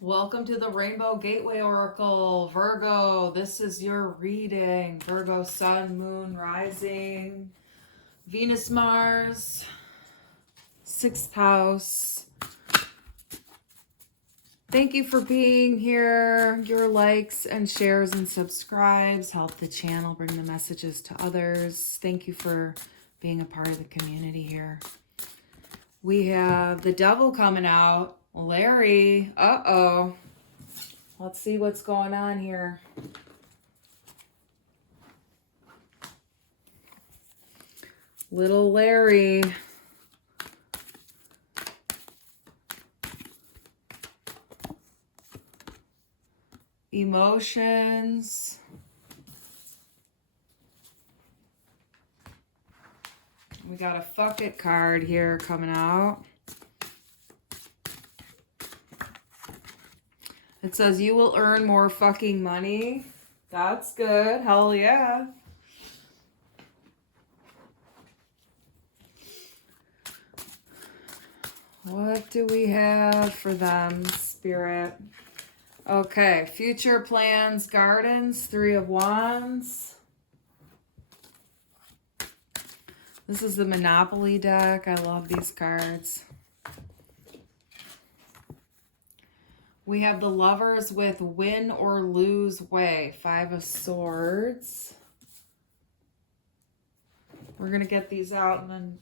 Welcome to the Rainbow Gateway Oracle, Virgo. This is your reading. Virgo, Sun, Moon, Rising, Venus, Mars, 6th house. Thank you for being here. Your likes and shares and subscribes help the channel bring the messages to others. Thank you for being a part of the community here. We have the devil coming out. Larry, uh-oh. Let's see what's going on here. Little Larry. Emotions. We got a fuck it card here coming out. It says you will earn more fucking money. That's good. Hell yeah. What do we have for them, Spirit? Okay, future plans, gardens, 3 of Wands. This is the Monopoly deck. I love these cards. We have the Lovers with win or lose way, 5 of Swords. We're going to get these out and then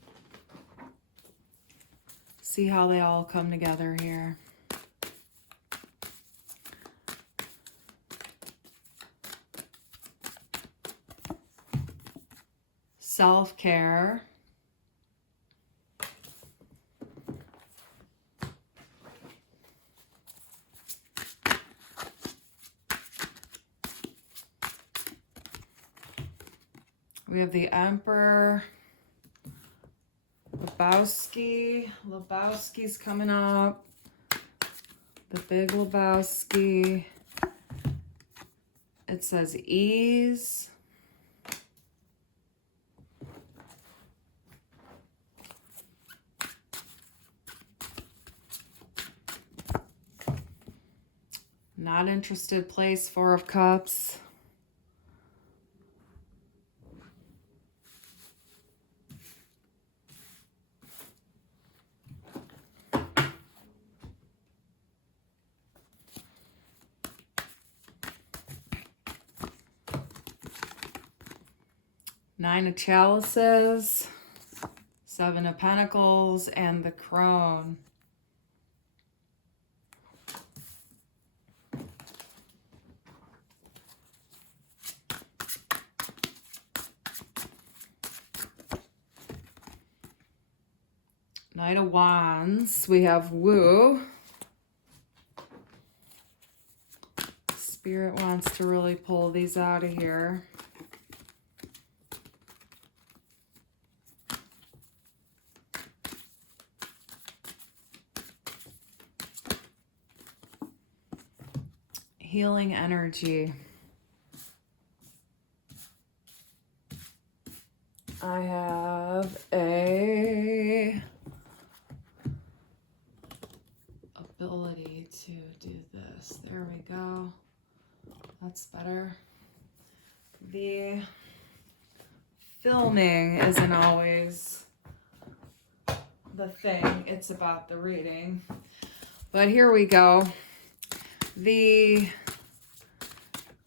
see how they all come together here. Self-care. We have the Emperor, Lebowski. Lebowski's coming up. The Big Lebowski. It says ease. Not interested place, 4 of Cups. Nine of Chalices, 7 of Pentacles, and the Crone. Knight of Wands, we have Woo. Spirit wants to really pull these out of here. Healing energy. I have a ability to do this. There we go. That's better. The filming isn't always the thing. It's about the reading. But here we go. The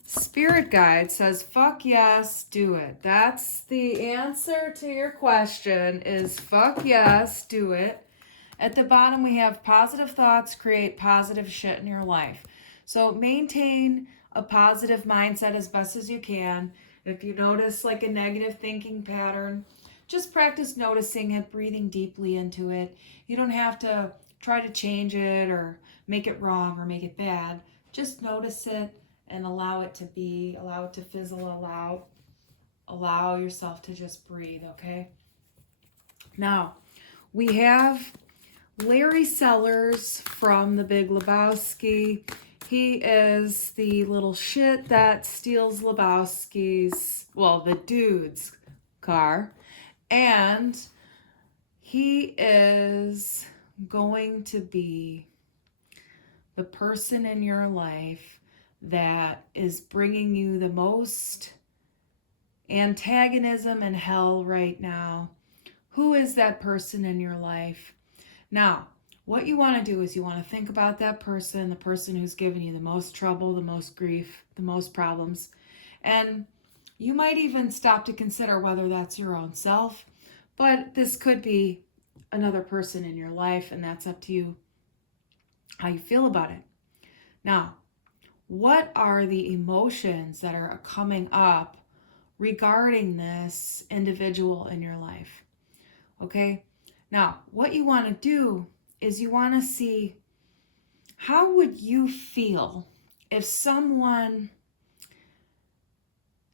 Spirit Guide says, fuck yes, do it. That's the answer to your question is fuck yes, do it. At the bottom, we have positive thoughts create positive shit in your life. So maintain a positive mindset as best as you can. If you notice like a negative thinking pattern, just practice noticing it, breathing deeply into it. You don't have to try to change it or make it wrong or make it bad. Just notice it and allow it to be, allow it to fizzle, allow yourself to just breathe, okay? Now, we have Larry Sellers from The Big Lebowski. He is the little shit that steals Lebowski's, well, the dude's car. And he is going to be the person in your life that is bringing you the most antagonism and hell right now. Who is that person in your life? Now, what you want to do is you want to think about that person, the person who's given you the most trouble, the most grief, the most problems. And you might even stop to consider whether that's your own self, but this could be another person in your life, and that's up to you how you feel about it. Now, what are the emotions that are coming up regarding this individual in your life? Okay, now what you want to do is you want to see, how would you feel if someone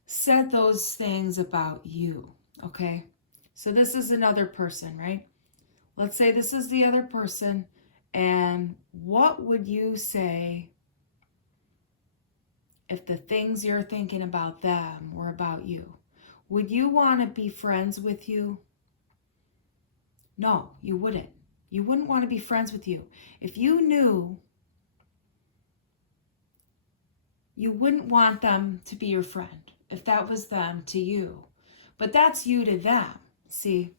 said those things about you? Okay, so this is another person, right? Let's say this is the other person, and what would you say if the things you're thinking about them were about you? Would you want to be friends with you? No, you wouldn't. You wouldn't want to be friends with you. If you knew, you wouldn't want them to be your friend if that was them to you. But that's you to them. See,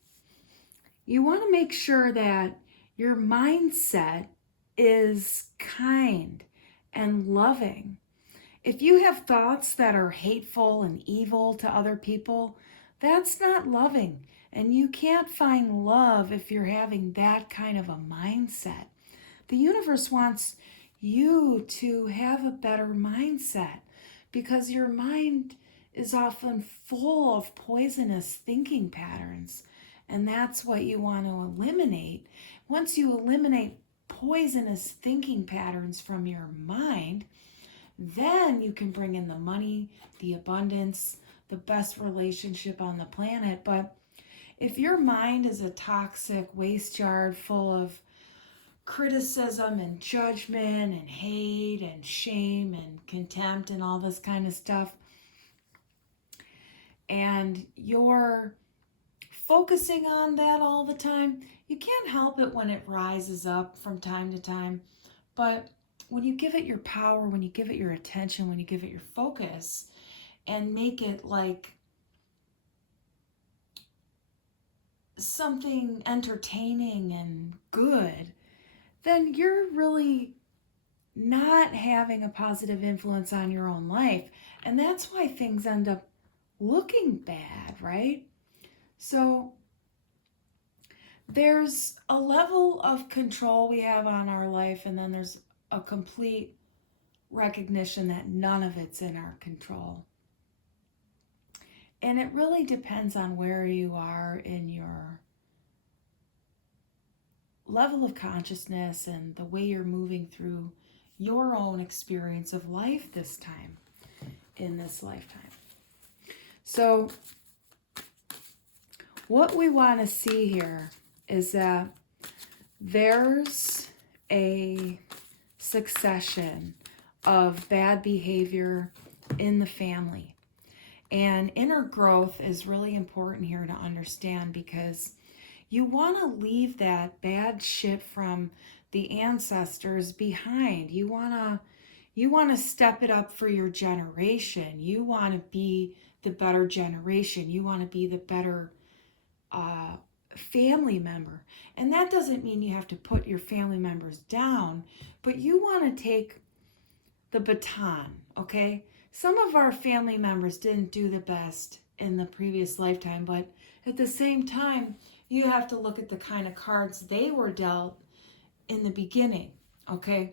you want to make sure that your mindset is kind and loving. If you have thoughts that are hateful and evil to other people, that's not loving. And you can't find love if you're having that kind of a mindset. The universe wants you to have a better mindset because your mind is often full of poisonous thinking patterns. And that's what you want to eliminate. Once you eliminate poisonous thinking patterns from your mind, then you can bring in the money, the abundance, the best relationship on the planet. But if your mind is a toxic waste yard full of criticism and judgment and hate and shame and contempt and all this kind of stuff, and you're focusing on that all the time, you can't help it when it rises up from time to time. But when you give it your power, when you give it your attention, when you give it your focus, and make it like something entertaining and good, then you're really not having a positive influence on your own life. And that's why things end up looking bad, right? So there's a level of control we have on our life, and then there's a complete recognition that none of it's in our control. And it really depends on where you are in your level of consciousness and the way you're moving through your own experience of life this time, in this lifetime. So what we want to see here is that there's a succession of bad behavior in the family. And inner growth is really important here to understand, because you want to leave that bad shit from the ancestors behind. You want to step it up for your generation. You want to be the better generation. You want to be the better family member. And that doesn't mean you have to put your family members down, but you want to take the baton, okay? Some of our family members didn't do the best in the previous lifetime, but at the same time, you have to look at the kind of cards they were dealt in the beginning, okay?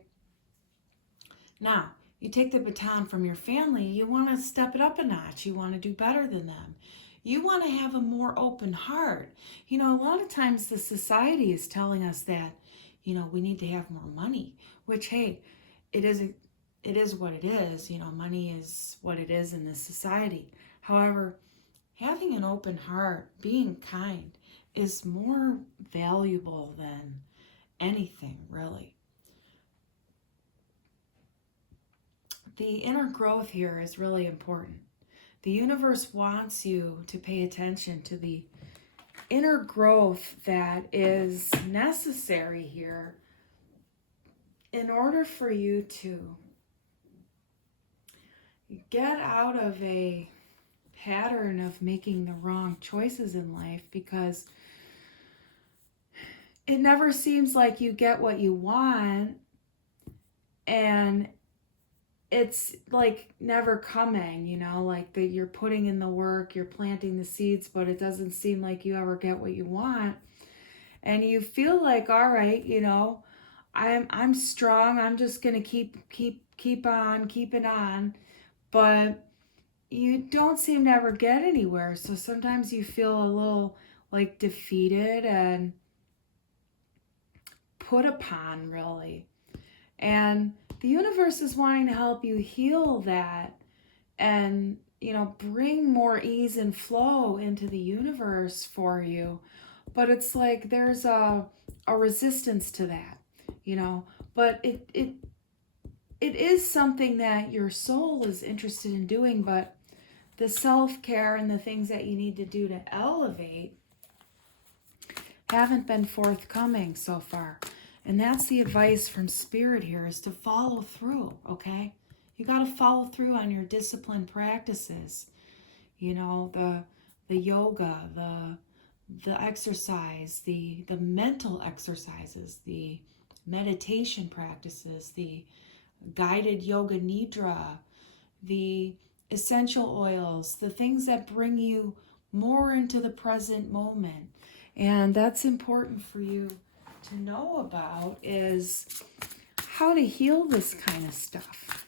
Now, you take the baton from your family, you want to step it up a notch. You want to do better than them. You want to have a more open heart. You know, a lot of times the society is telling us that, you know, we need to have more money, which, hey, it is what it is. You know, money is what it is in this society. However, having an open heart, being kind, is more valuable than anything, really. The inner growth here is really important. The universe wants you to pay attention to the inner growth that is necessary here in order for you to get out of a pattern of making the wrong choices in life, because it never seems like you get what you want, and it's like never coming, you know, like that you're putting in the work, you're planting the seeds, but it doesn't seem like you ever get what you want. And you feel like, all right, you know, I'm strong. I'm just gonna keep on keeping on, but you don't seem to ever get anywhere. So sometimes you feel a little like defeated and put upon, really. And the universe is wanting to help you heal that and, you know, bring more ease and flow into the universe for you. But it's like there's a resistance to that, you know. But it is something that your soul is interested in doing, but the self-care and the things that you need to do to elevate haven't been forthcoming so far. And that's the advice from Spirit here, is to follow through, okay? You got to follow through on your discipline practices. You know, the yoga, the exercise, the mental exercises, the meditation practices, the guided yoga nidra, the essential oils, the things that bring you more into the present moment. And that's important for you to know about, is how to heal this kind of stuff.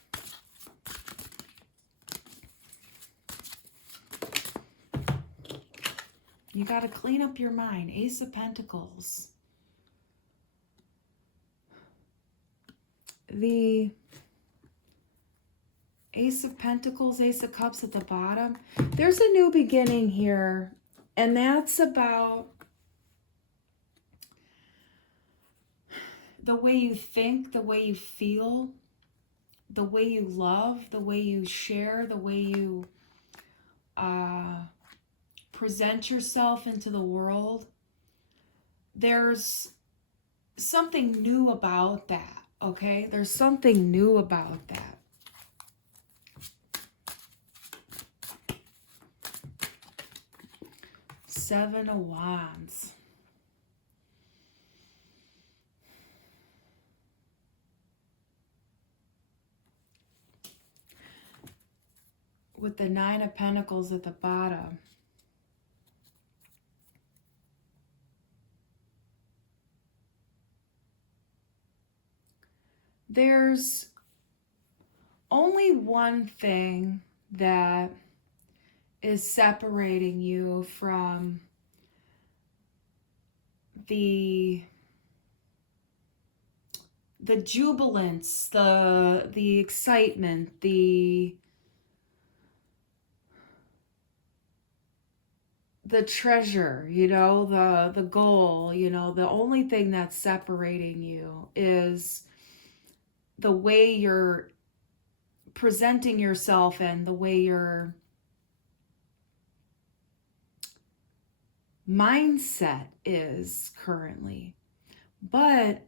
You got to clean up your mind. Ace of Pentacles. The Ace of Pentacles, Ace of Cups at the bottom. There's a new beginning here, and that's about the way you think, the way you feel, the way you love, the way you share, the way you present yourself into the world. There's something new about that, okay? There's something new about that. Seven of Wands. With the Nine of Pentacles at the bottom. There's only one thing that is separating you from the jubilance, the excitement, the treasure, you know, the goal, you know. The only thing that's separating you is the way you're presenting yourself and the way your mindset is currently. But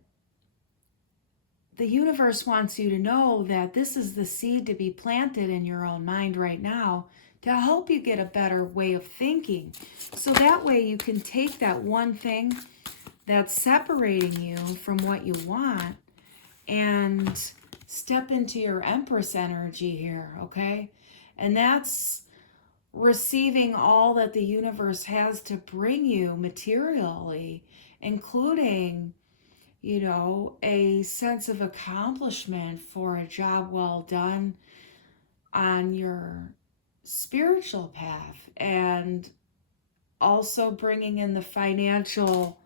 the universe wants you to know that this is the seed to be planted in your own mind right now to help you get a better way of thinking. So that way you can take that one thing that's separating you from what you want and step into your Empress energy here, okay? And that's receiving all that the universe has to bring you materially, including, you know, a sense of accomplishment for a job well done on your spiritual path, and also bringing in the financial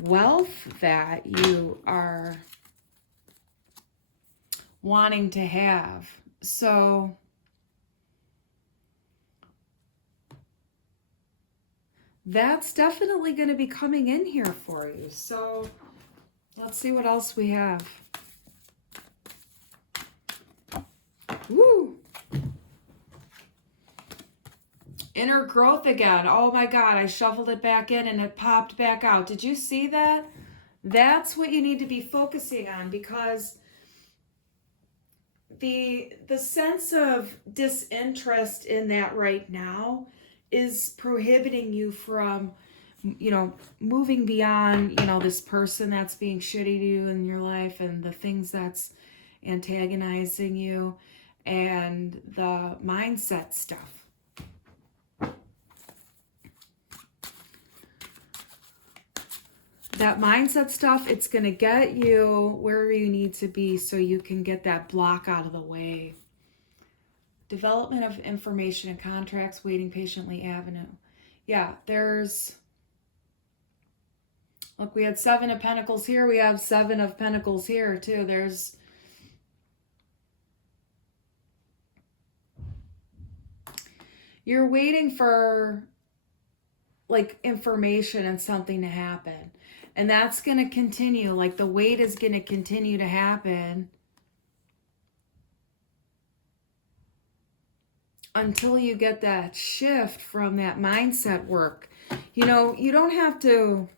wealth that you are wanting to have. So that's definitely going to be coming in here for you. So let's see what else we have. Woo! Inner growth again. Oh my God, I shuffled it back in and it popped back out. Did you see that? That's what you need to be focusing on, because the sense of disinterest in that right now is prohibiting you from, you know, moving beyond, you know, this person that's being shitty to you in your life and the things that's antagonizing you and the mindset stuff. That mindset stuff, it's going to get you where you need to be so you can get that block out of the way. Development of information and contracts, waiting patiently avenue. Yeah, there's, look, we had 7 of Pentacles here. We have 7 of Pentacles here too. There's, you're waiting for like information and something to happen. And that's going to continue. Like the wait is going to continue to happen until you get that shift from that mindset work. You know, you don't have to,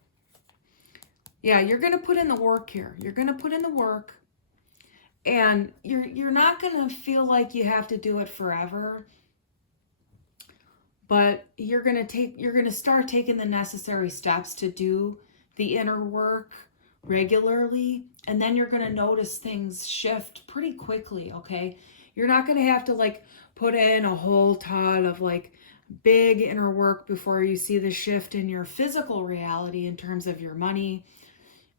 yeah, you're going to put in the work here. You're going to put in the work, and you're not going to feel like you have to do it forever. But you're going to start taking the necessary steps to do the inner work regularly, and then you're going to notice things shift pretty quickly, okay? You're not going to have to like put in a whole ton of like big inner work before you see the shift in your physical reality in terms of your money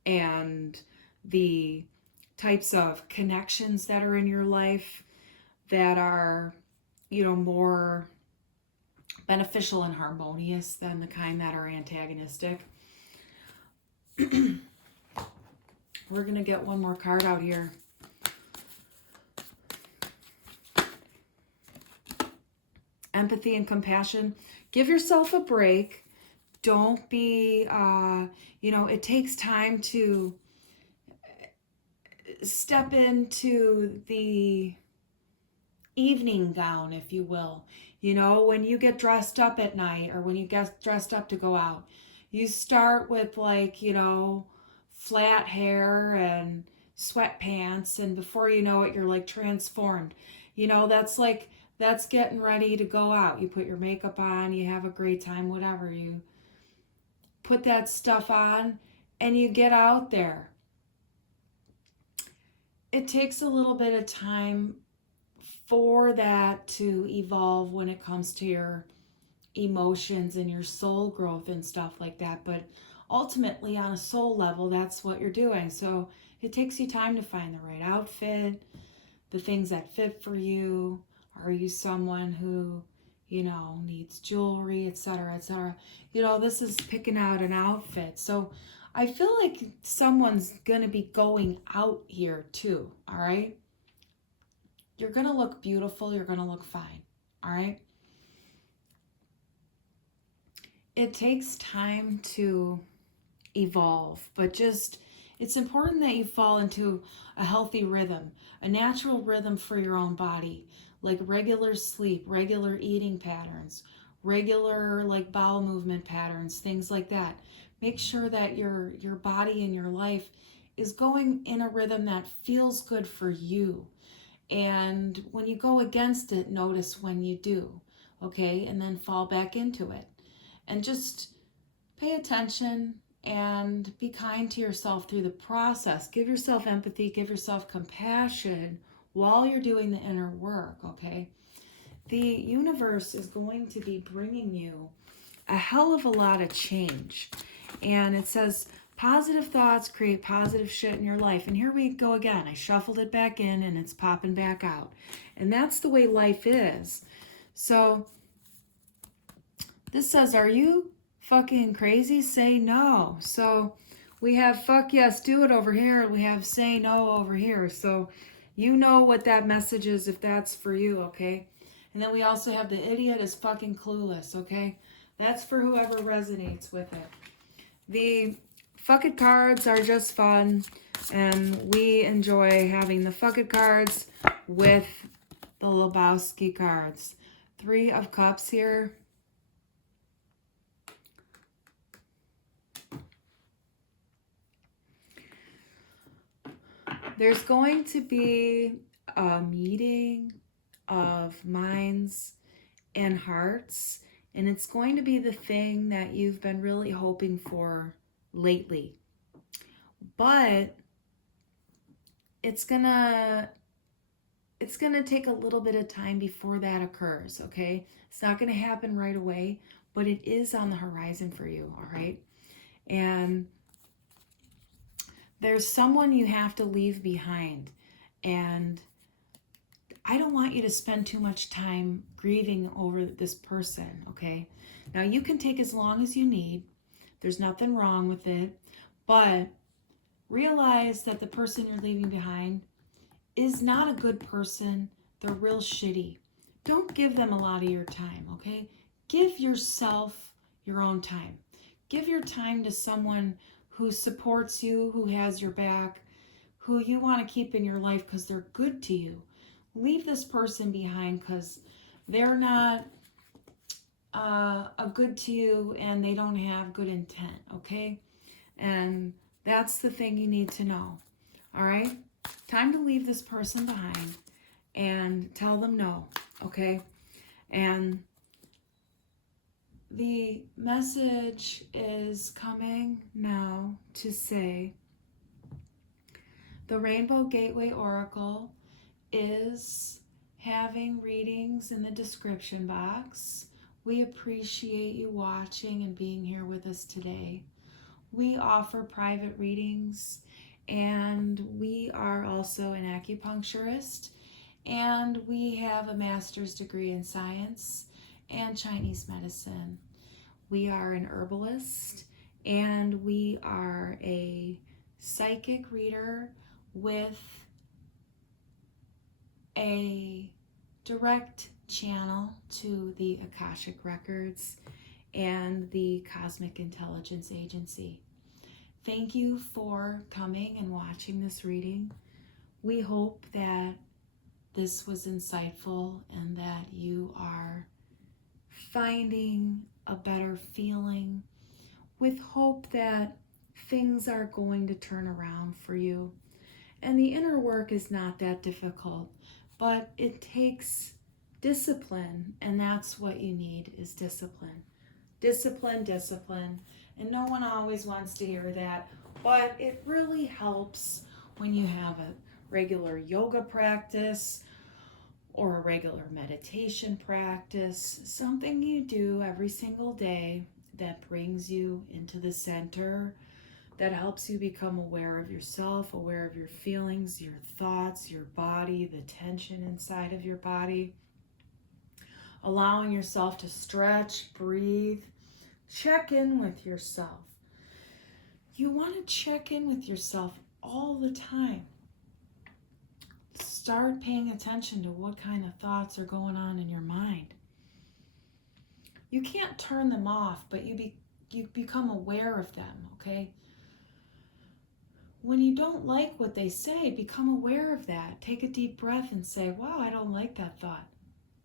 and the types of connections that are in your life that are, you know, more beneficial and harmonious than the kind that are antagonistic. We're going to get one more card out here. Empathy and compassion. Give yourself a break. Don't be, you know, it takes time to step into the evening gown, if you will. You know, when you get dressed up at night or when you get dressed up to go out, you start with like, you know, flat hair and sweatpants, and before you know it, you're like transformed. You know, that's getting ready to go out. You put your makeup on, you have a great time, whatever. You put that stuff on and you get out there. It takes a little bit of time for that to evolve when it comes to your emotions and your soul growth and stuff like that, but ultimately on a soul level, that's what you're doing. So it takes you time to find the right outfit, the things that fit for you. Are you someone who, you know, needs jewelry, etc., etc.? You know, this is picking out an outfit. So I feel like someone's going to be going out here too, all right? You're going to look beautiful. You're going to look fine, all right? It takes time to evolve, but just, it's important that you fall into a healthy rhythm, a natural rhythm for your own body, like regular sleep, regular eating patterns, regular like bowel movement patterns, things like that. Make sure that your body and your life is going in a rhythm that feels good for you. And when you go against it, notice when you do, okay? And then fall back into it. And just pay attention and be kind to yourself through the process. Give yourself empathy, give yourself compassion while you're doing the inner work, okay? The universe is going to be bringing you a hell of a lot of change. And it says, positive thoughts create positive shit in your life. And here we go again. I shuffled it back in and it's popping back out. And that's the way life is. So this says, are you fucking crazy? Say no. So we have fuck yes, do it over here. We have say no over here. So you know what that message is if that's for you, okay? And then we also have the idiot is fucking clueless, okay? That's for whoever resonates with it. The fuck it cards are just fun, and we enjoy having the fuck it cards with the Lebowski cards. 3 of Cups here. There's going to be a meeting of minds and hearts, and it's going to be the thing that you've been really hoping for lately. But it's gonna take a little bit of time before that occurs, okay? It's not gonna happen right away, but it is on the horizon for you, all right? And there's someone you have to leave behind, and I don't want you to spend too much time grieving over this person, okay? Now, you can take as long as you need. There's nothing wrong with it, but realize that the person you're leaving behind is not a good person. They're real shitty. Don't give them a lot of your time, okay? Give yourself your own time. Give your time to someone who supports you, who has your back, who you want to keep in your life because they're good to you. Leave this person behind because they're not a good to you and they don't have good intent, okay? And that's the thing you need to know, all right? Time to leave this person behind and tell them no, okay? And the message is coming now to say the Rainbow Gateway Oracle is having readings in the description box. We appreciate you watching and being here with us today. We offer private readings, and we are also an acupuncturist, and we have a master's degree in science and Chinese medicine. We are an herbalist, and we are a psychic reader with a direct channel to the Akashic Records and the Cosmic Intelligence Agency. Thank you for coming and watching this reading. We hope that this was insightful and that you are finding a better feeling with hope that things are going to turn around for you. And the inner work is not that difficult, but it takes discipline, and that's what you need is discipline. Discipline, discipline. And no one always wants to hear that, but it really helps when you have a regular yoga practice or a regular meditation practice, something you do every single day that brings you into the center, that helps you become aware of yourself, aware of your feelings, your thoughts, your body, the tension inside of your body. Allowing yourself to stretch, breathe, check in with yourself. You want to check in with yourself all the time. Start paying attention to what kind of thoughts are going on in your mind. You can't turn them off, but you become aware of them, okay? When you don't like what they say, become aware of that. Take a deep breath and say, wow, I don't like that thought.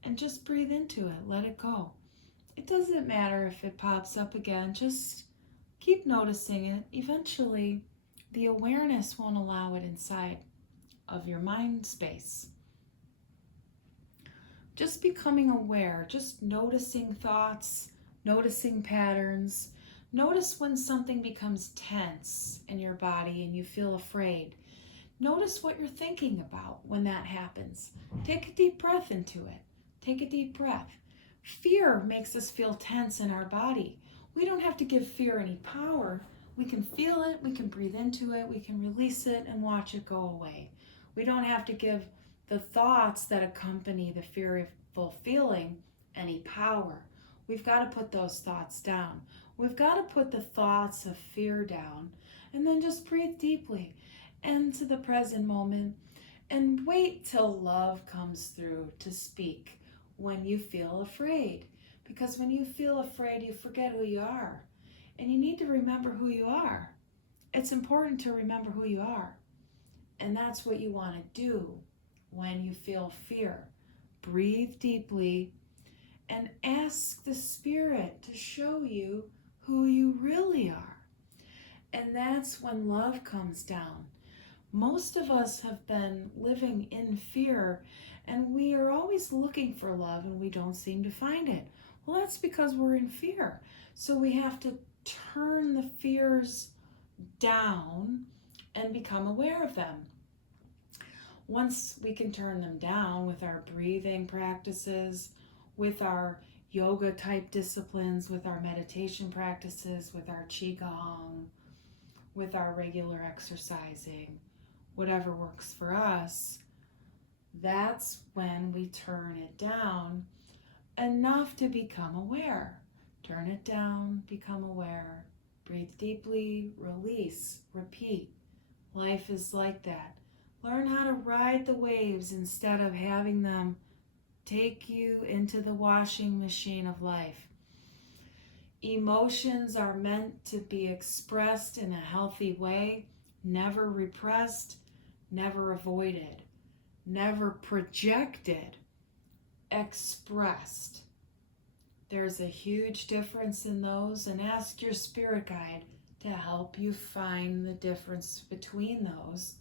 And just breathe into it. Let it go. It doesn't matter if it pops up again. Just keep noticing it. Eventually, the awareness won't allow it inside of your mind space. Just becoming aware, just noticing thoughts, noticing patterns. Notice when something becomes tense in your body and you feel afraid. Notice what you're thinking about when that happens. Take a deep breath into it. Take a deep breath. Fear makes us feel tense in our body. We don't have to give fear any power. We can feel it, we can breathe into it, we can release it and watch it go away. We don't have to give the thoughts that accompany the fearful feeling any power. We've got to put those thoughts down. We've got to put the thoughts of fear down and then just breathe deeply into the present moment and wait till love comes through to speak when you feel afraid. Because when you feel afraid, you forget who you are. And you need to remember who you are. It's important to remember who you are. And that's what you want to do when you feel fear. Breathe deeply and ask the Spirit to show you who you really are. And that's when love comes down. Most of us have been living in fear, and we are always looking for love and we don't seem to find it. Well, that's because we're in fear. So we have to turn the fears down and become aware of them. Once we can turn them down with our breathing practices, with our yoga type disciplines, with our meditation practices, with our qigong, with our regular exercising, whatever works for us, that's when we turn it down enough to become aware. Turn it down, become aware. Breathe deeply, release, repeat. Life is like that. Learn how to ride the waves instead of having them take you into the washing machine of life. Emotions are meant to be expressed in a healthy way, never repressed, never avoided, never projected, expressed. There's a huge difference in those, and ask your spirit guide to help you find the difference between those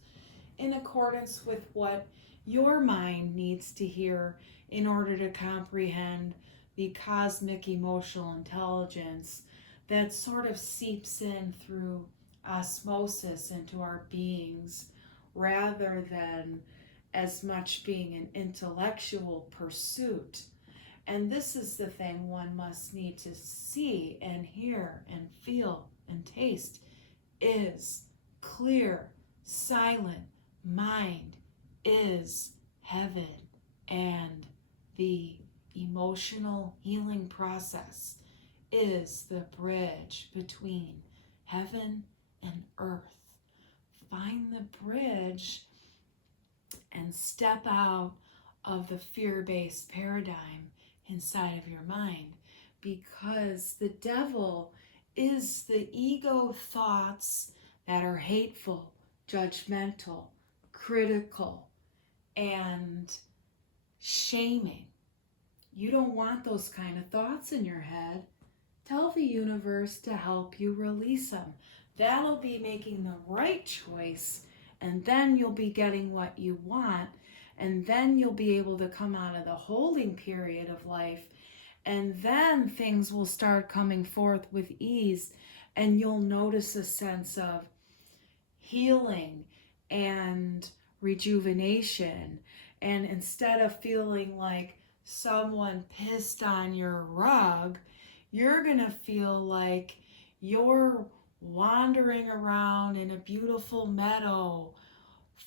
in accordance with what your mind needs to hear in order to comprehend the cosmic emotional intelligence that sort of seeps in through osmosis into our beings, rather than as much being an intellectual pursuit. And this is the thing one must need to see and hear and feel and taste is clear, silent mind is heaven, and the emotional healing process is the bridge between heaven and earth. Find the bridge and step out of the fear-based paradigm inside of your mind, because the devil is the ego thoughts that are hateful, judgmental, critical, and shaming. You don't want those kind of thoughts in your head. Tell the universe to help you release them. That'll be making the right choice, and then you'll be getting what you want, and then you'll be able to come out of the holding period of life, and then things will start coming forth with ease, and you'll notice a sense of healing and rejuvenation. And instead of feeling like someone pissed on your rug, you're gonna feel like you're wandering around in a beautiful meadow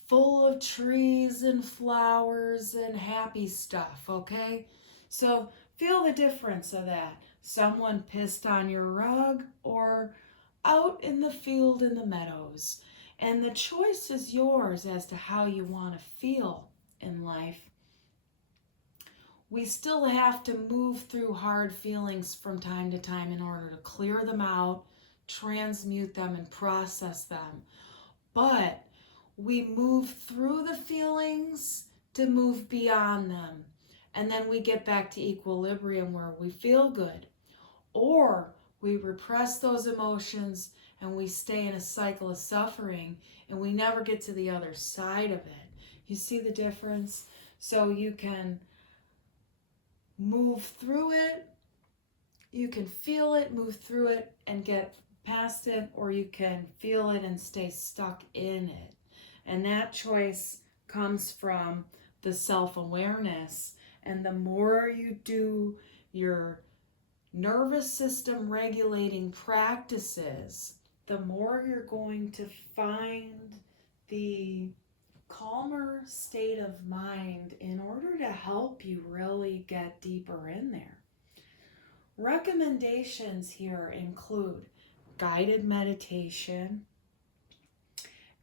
full of trees and flowers and happy stuff, okay? So feel the difference of that. Someone pissed on your rug or out in the field in the meadows. And the choice is yours as to how you want to feel in life. We still have to move through hard feelings from time to time in order to clear them out, transmute them, and process them. But we move through the feelings to move beyond them. And then we get back to equilibrium where we feel good. Or we repress those emotions and we stay in a cycle of suffering and we never get to the other side of it. You see the difference? So you can move through it, you can feel it, move through it and get past it, or you can feel it and stay stuck in it. And that choice comes from the self-awareness. And the more you do your nervous system regulating practices, the more you're going to find the calmer state of mind in order to help you really get deeper in there. Recommendations here include guided meditation,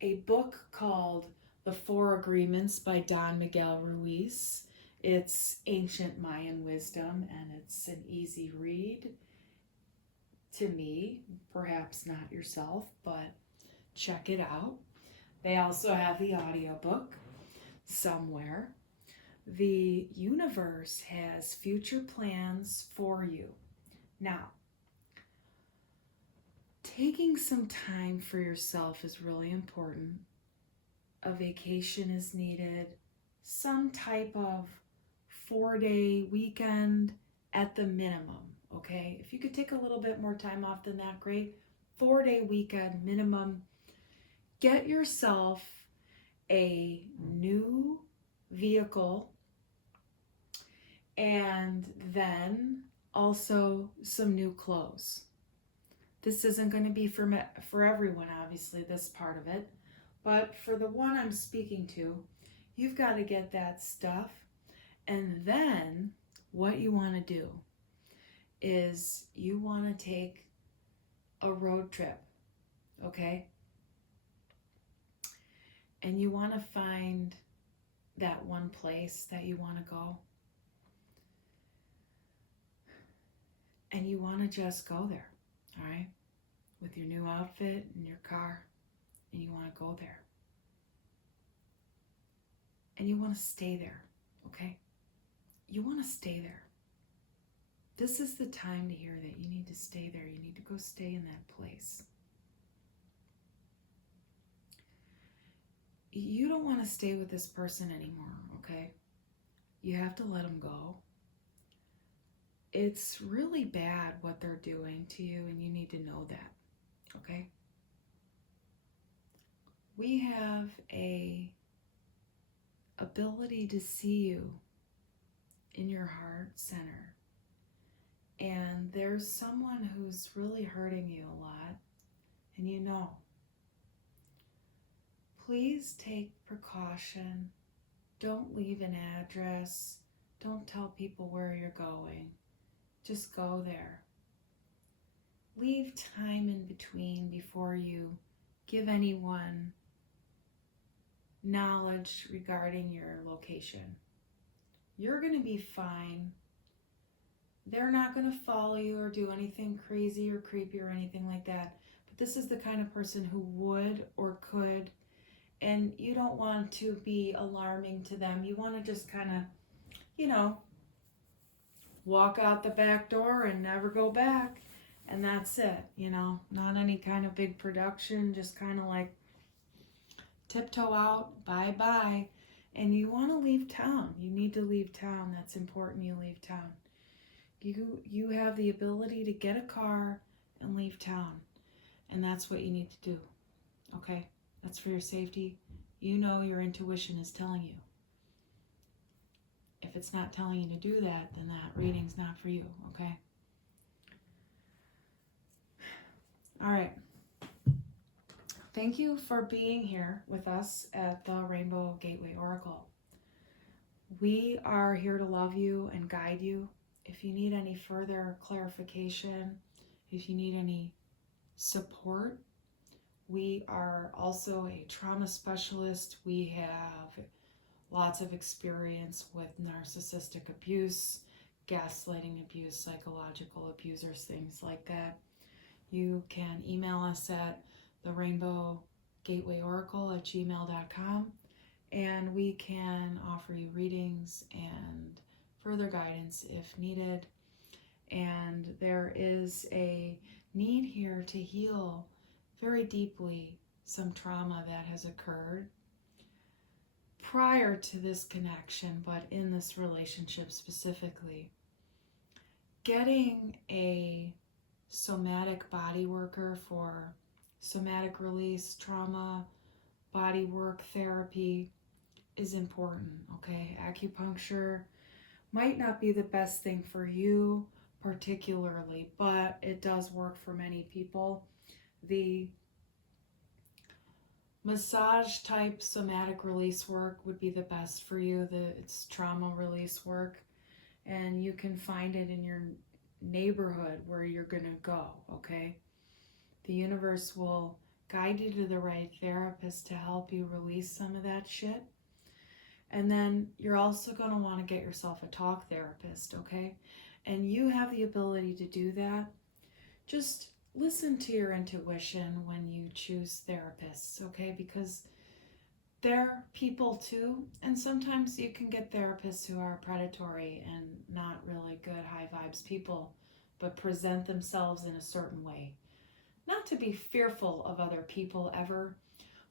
a book called The Four Agreements by Don Miguel Ruiz. It's ancient Mayan wisdom and it's an easy read to me, perhaps not yourself, but check it out. They also have the audiobook somewhere. The universe has future plans for you. Now, taking some time for yourself is really important. a vacation is needed, some type of 4-day weekend at the minimum, okay? If you could take a little bit more time off than that, great. 4-day weekend minimum. Get yourself a new vehicle and then also some new clothes. This isn't going to be for everyone, obviously, this part of it, but for the one I'm speaking to, you've got to get that stuff. And then what you want to do is you want to take a road trip, okay? And you want to find that one place that you want to go. And you want to just go there, all right? With your new outfit and your car, and you want to go there. And you want to stay there, okay? You want to stay there. This is the time to hear that you need to stay there. You need to go stay in that place. You don't want to stay with this person anymore, okay? You have to let them go. It's really bad what they're doing to you, and you need to know that, okay? We have a ability to see you in your heart center, and there's someone who's really hurting you a lot, and you know. Please take precaution. Don't leave an address. Don't tell people where you're going. Just go there. Leave time in between before you give anyone knowledge regarding your location. You're going to be fine. They're not going to follow you or do anything crazy or creepy or anything like that. But this is the kind of person who would or could, and you don't want to be alarming to them. You want to just kind of, walk out the back door and never go back. And that's it, not any kind of big production, just kind of like tiptoe out, bye-bye. And you want to leave town. You need to leave town. That's important. You leave town. You have the ability to get a car and leave town. And that's what you need to do. Okay? That's for your safety. You know your intuition is telling you. If it's not telling you to do that, then that reading's not for you, okay? All right. Thank you for being here with us at the Rainbow Gateway Oracle. We are here to love you and guide you. If you need any further clarification, if you need any support, we are also a trauma specialist. We have lots of experience with narcissistic abuse, gaslighting abuse, psychological abusers, things like that. You can email us at the rainbowgatewayoracle@gmail.com, and we can offer you readings and further guidance if needed. And there is a need here to heal very deeply some trauma that has occurred prior to this connection, but in this relationship specifically. Getting a somatic body worker for somatic release, trauma, body work therapy is important, okay? Acupuncture might not be the best thing for you particularly, but it does work for many people. The massage type somatic release work would be the best for you. It's trauma release work, and you can find it in your neighborhood where you're gonna go, okay? The universe will guide you to the right therapist to help you release some of that shit. And then you're also gonna want to get yourself a talk therapist, okay? And you have the ability to do that. Just listen to your intuition when you choose therapists, okay? Because they're people too, and sometimes you can get therapists who are predatory and not really good high vibes people, but present themselves in a certain way. Not to be fearful of other people ever,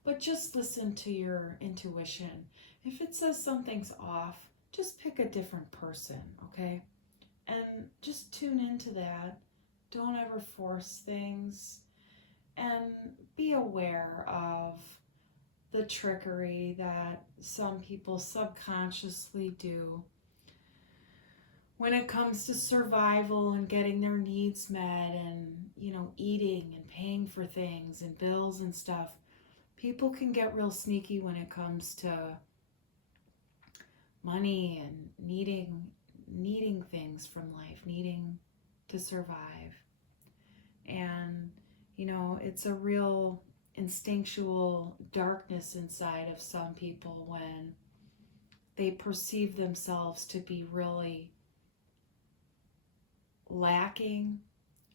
But just listen to your intuition. If it says something's off, just pick a different person, okay? And just tune into that. Don't ever force things. And be aware of the trickery that some people subconsciously do when it comes to survival and getting their needs met and, eating and paying for things and bills and stuff. People can get real sneaky when it comes to money and needing things from life, needing to survive. And, it's a real instinctual darkness inside of some people when they perceive themselves to be really lacking,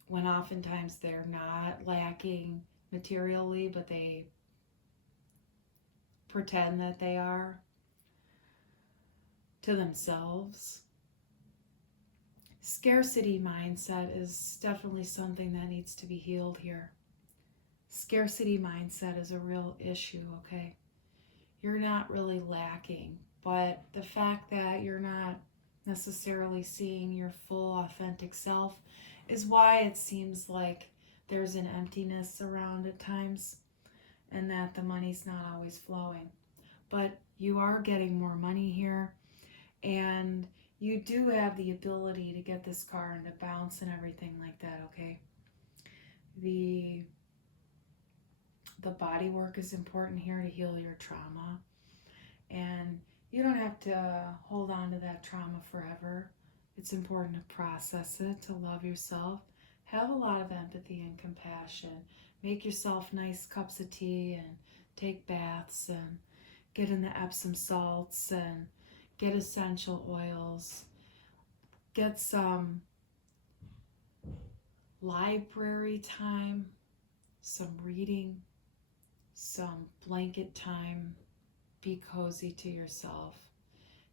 when oftentimes they're not lacking materially, but they pretend that they are to themselves. Scarcity mindset is definitely something that needs to be healed here. Scarcity mindset is a real issue, okay? You're not really lacking, but the fact that you're not necessarily seeing your full authentic self is why it seems like there's an emptiness around at times and that the money's not always flowing. But you are getting more money here, and you do have the ability to get this car into bounce and everything like that, okay? The body work is important here to heal your trauma, and you don't have to hold on to that trauma forever. It's important to process it, to love yourself, have a lot of empathy and compassion, make yourself nice cups of tea and take baths and get in the Epsom salts and get essential oils, get some library time, some reading, some blanket time. Be cozy to yourself,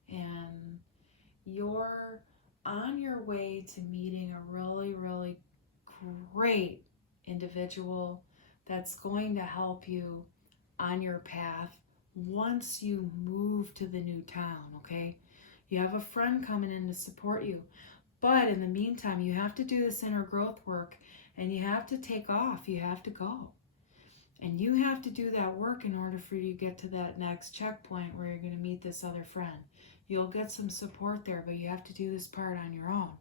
and you're on your way to meeting a really, really great individual that's going to help you on your path once you move to the new town, okay? You have a friend coming in to support you, but in the meantime, you have to do this inner growth work, and you have to take off. You have to go. And you have to do that work in order for you to get to that next checkpoint where you're going to meet this other friend. You'll get some support there, but you have to do this part on your own.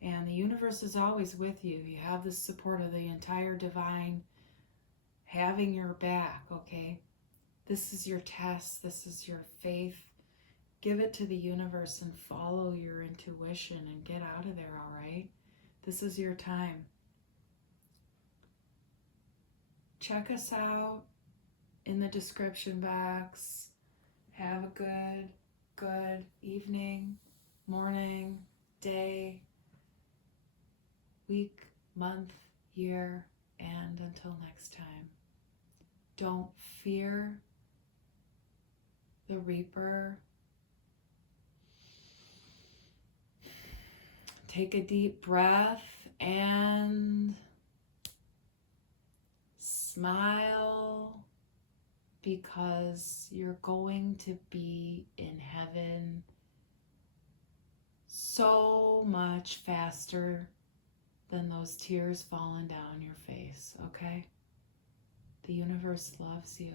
And the universe is always with you. You have the support of the entire divine having your back, okay? This is your test. This is your faith. Give it to the universe and follow your intuition and get out of there, all right? This is your time. Check us out in the description box. Have a good evening, morning, day, week, month, year, and until next time. Don't fear the Reaper. Take a deep breath and smile, because you're going to be in heaven so much faster than those tears falling down your face, okay? The universe loves you.